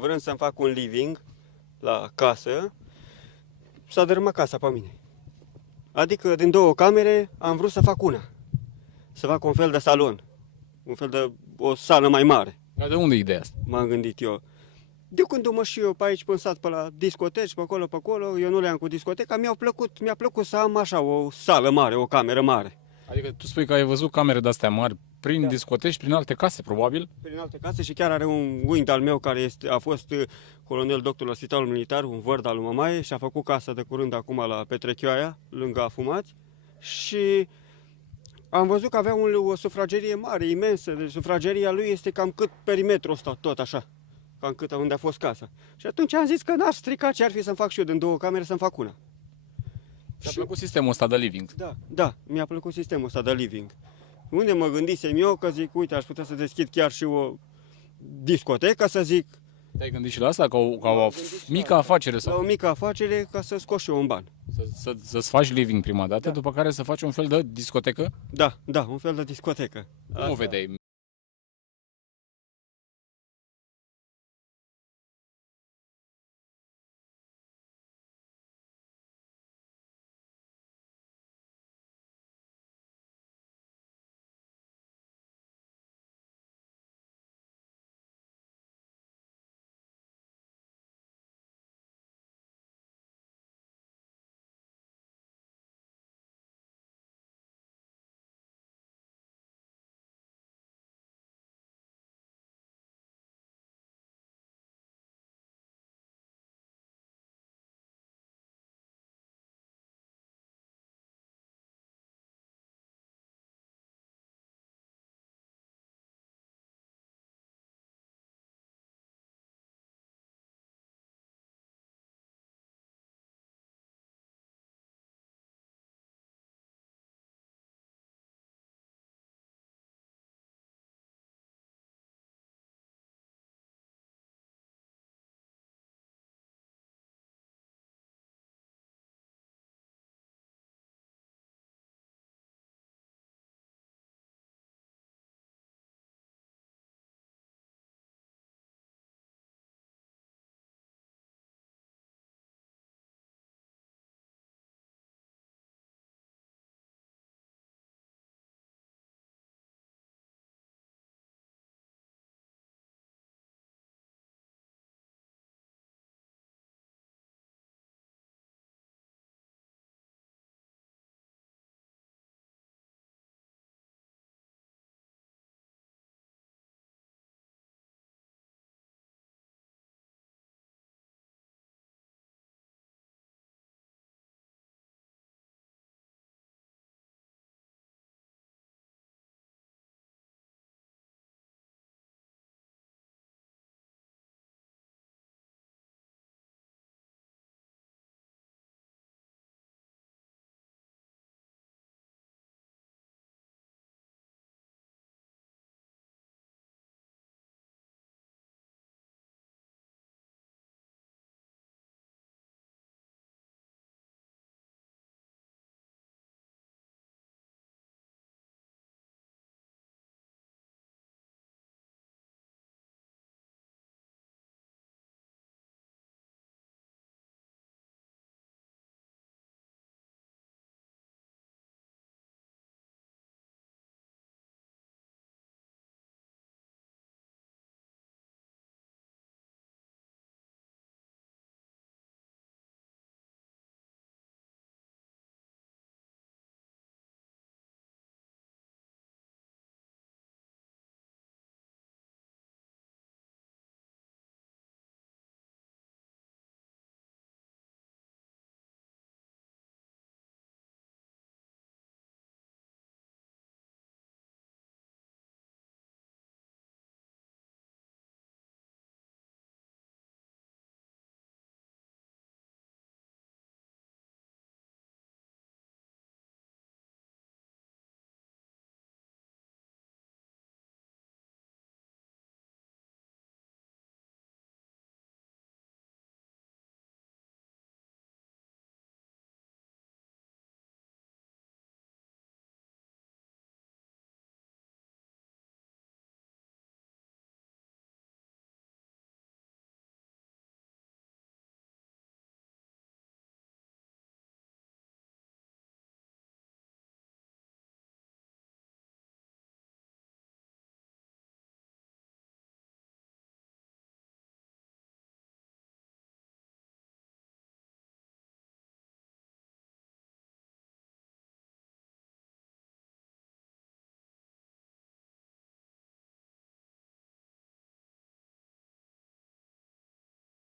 vrând să-mi fac un living la casă, s-a dărâmat casa pe mine. Adică din 2 camere am vrut să fac una. Să fac un fel de salon. Un fel de o sală mai mare, Dar de unde e ideea asta? m-am gândit eu. Ducându-mă și eu pe aici, pe sat, pe la discoteci, pe acolo, eu nu le-am cu discoteca, mi-a plăcut să am așa o sală mare, o cameră mare. Adică tu spui că ai văzut camere de-astea mari prin discoteci, prin alte case, probabil? Prin alte case și chiar are un uind al meu care a fost colonel doctor la Spitalul Militar, un vărd al lui mămaie și a făcut casa de curând acum la Petrechioaia, lângă Afumați. Și am văzut că avea o sufragerie mare, imensă, deci sufrageria lui este cam cât perimetrul ăsta, tot așa, cam cât unde a fost casa. Și atunci am zis că n-ar strica ce ar fi să-mi fac și eu din 2 camere să-mi fac una. Ți-a plăcut sistemul ăsta de living? Da, mi-a plăcut sistemul ăsta de living. Unde mă gândisem eu că zic, uite, aș putea să deschid chiar și o discotecă, să zic, Te-ai gândit și la asta? Ca o mică afacere? la o Sau mică afacere ca să scot și eu un ban. să-ți faci living prima dată, după care să faci un fel de discotecă? Da, un fel de discotecă. Cum o vedeai?